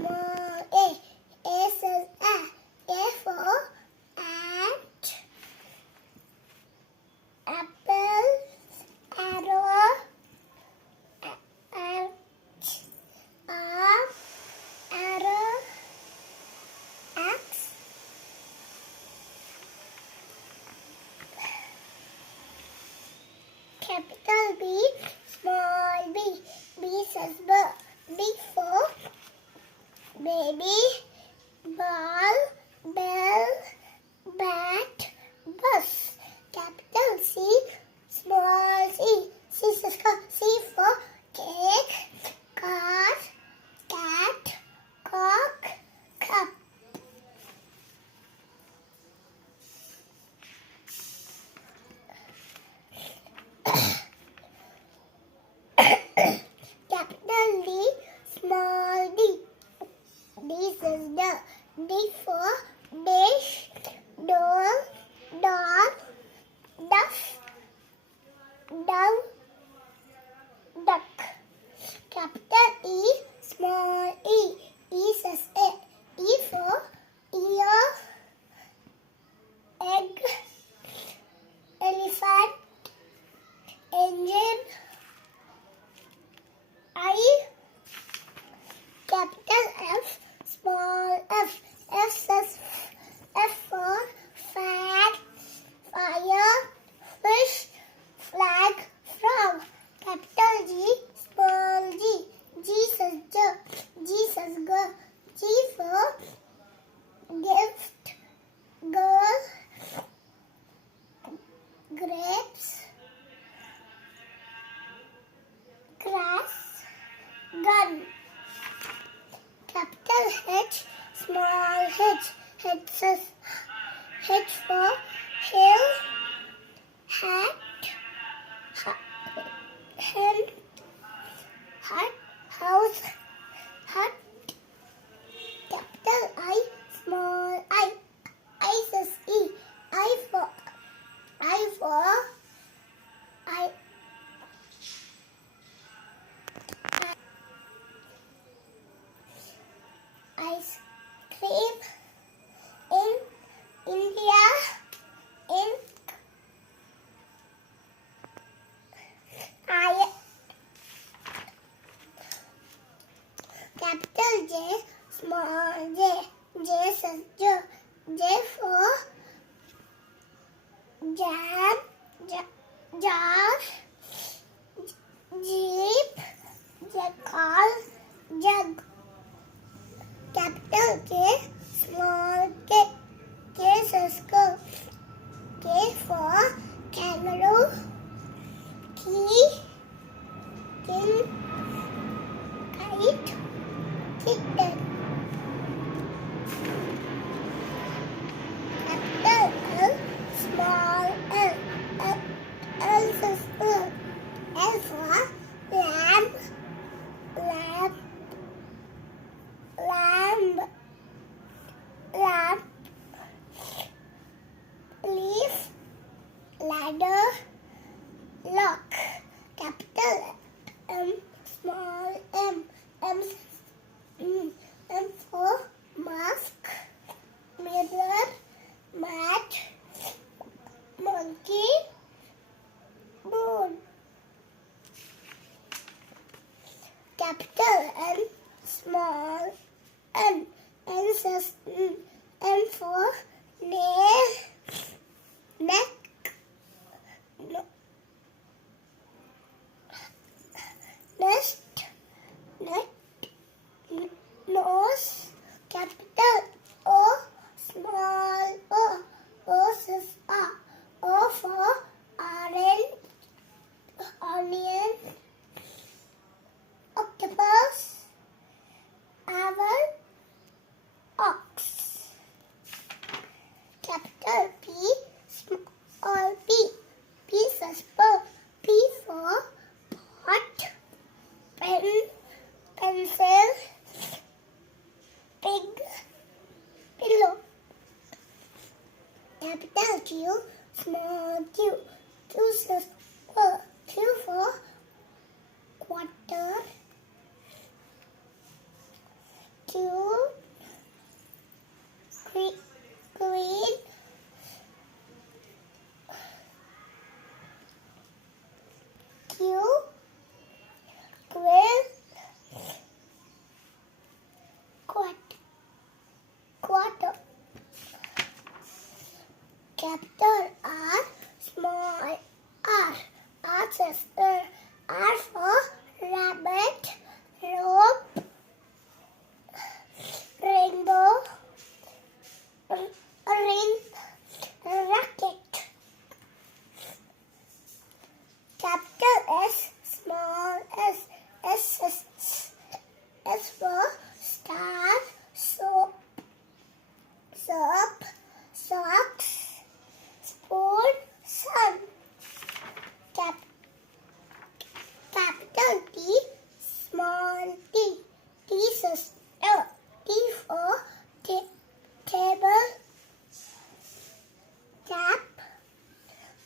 small a. A says a. A for ant. Apple. Arrow. Ant. Arm. Arrow. Axe. Capital B, small b. B says b. B for baby, ball, bell, bat, bus. Capital C, small c. C says C for cake, car, cat, cock, cup. Capital D, small d. D says the. D for dish, doll, doll, duff, dove, duck. Capital E, small e. E says a. E for ear, egg, elephant, engine, eye. Capital F, small f. F says F for flag, fire, fish, flag, frog. Capital G, small g. G says G. G says G. G for gift, girl, grapes, grass, gun. Capital H, small h. H says H for hill, hat, hen, hut, house, hut. Capital I, small I. I says E. I for ice cream in India, in capital J, small j. J says J. J for jam, jar, jeep, jackal, jug. Capital K, small k. K says K. K for kangaroo, key, king, kite, kitten. Capital L, small l. L says L. L for lamb, leaf, ladder, lock. Capital M, small m. M for mask, mirror, mat, monkey, moon. Capital N, small n. N says N for nail, neck, nest, nose. Capital O, small o. O says A. O for orange, onion, octopus, owl, ox. Capital P, small p. P says P. P for pot, pen, pencil, pig, pillow. Capital Q, small q. Q says Q for quarter, Q, green, Q, quill, quarter. Capital R, small r. R says R for rabbit, rope, rainbow, ring, racket. Capital S, small s. S for star, soap, socks, spoon, sun. Capital T, small t. T says T for table, tap,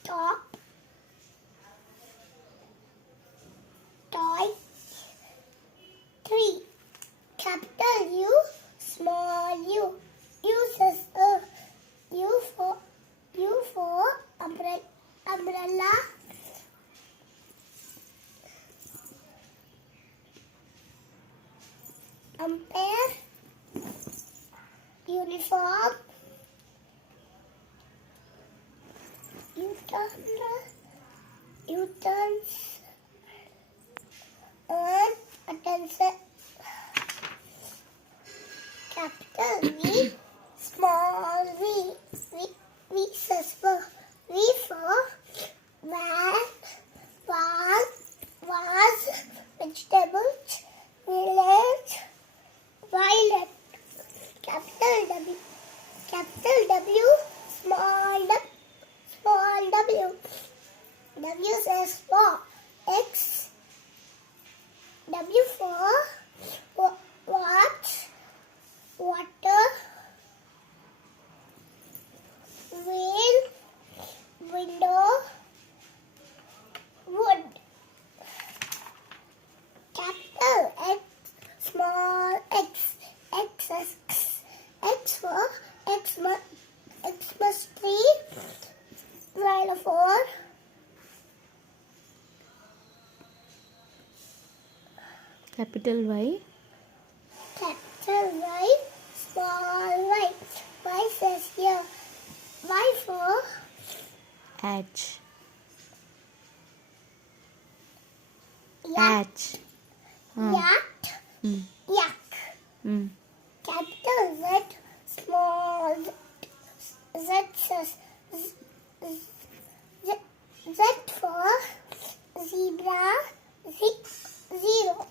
top, toy, tree. Capital U, small u. U says U for umbrella, umpire, uniform, utensils, and utensil. Capital V, small v. V says V for van, vase, vegetables, village, violet. Capital W, small w. W says for X. W for watch, water, wheel, window, wood. Capital X, small x. X is X. X for Xmas tree, xylophone, capital Y. Capital Y, small y. Y says here. Y for H. yak. H. Yak. Mm. Yak. Mm. Capital Z, small z. Z says Z for zebra, zero.